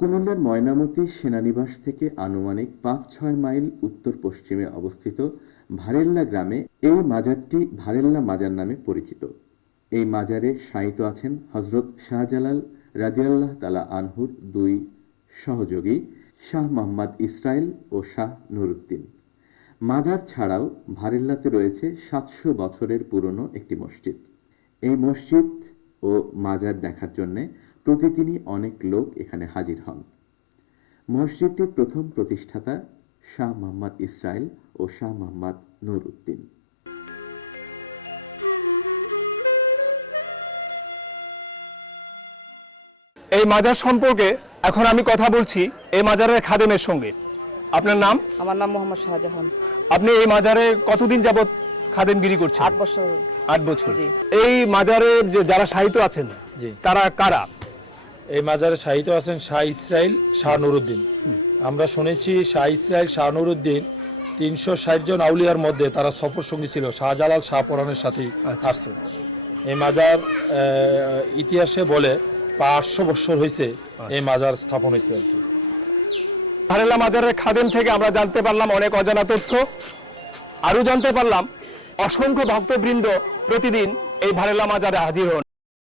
কুমিল্লার ময়নামতি সেনানিবাস থেকে আনুমানিক ৫-৬ মাইল উত্তর-পশ্চিমে অবস্থিত ভারেল্লা গ্রামে এই মাজারটি ভারেল্লা মাজার নামে পরিচিত। এই মাজারে শায়িত আছেন হযরত শাহজালাল রাদিয়াল্লাহু তাআলা আনহুর দুই সহযোগী শাহ মোহাম্মদ ইসরাইল ও শাহ নুরউদ্দিন। মাজার ছাড়াও ভারেল্লাতে রয়েছে ৭০০ বছরের পুরনো একটি মসজিদ। এই মসজিদ ও মাজার দেখার জন্য প্রতিদিনই অনেক লোক এখানে হাজির হন। মসজিদটির প্রথম প্রতিষ্ঠাতা শাহ মোহাম্মদ ইসরাইল ও শাহ মোহাম্মদ নুরউদ্দিন। এই মাজার সম্পর্কে এখন আমি কথা বলছি এই মাজারের খাদেমের সঙ্গে। আপনার নাম? আমার নাম মোহাম্মদ শাহজাহান। আপনি এই মাজারে কতদিন যাবত খাদেমগিরি করছেন? ৮ বছর। ৮ বছর। এই মাজারে যে যারা শায়িত আছেন তারা কারা? এই মাজারে শায়িত আছেন শাহ ইসরাইল, শাহ নুরউদ্দিন। আমরা শুনেছি শাহ ইসরাইল, শাহ নুরউদ্দিন ৩৬০ জন আউলিয়ার মধ্যে তারা সফর সঙ্গী ছিল, শাহজালাল শাহপরানের সাথেই আসছে। এই মাজার ইতিহাসে বলে ৫০০ বছর হয়েছে এই মাজার স্থাপন হয়েছে আর কি। ভারেল্লা মাজারের খাদেম থেকে আমরা জানতে পারলাম অনেক অজানা তথ্য। আরও জানতে পারলাম অসংখ্য ভক্তবৃন্দ প্রতিদিন এই ভারেল্লা মাজারে হাজির হন।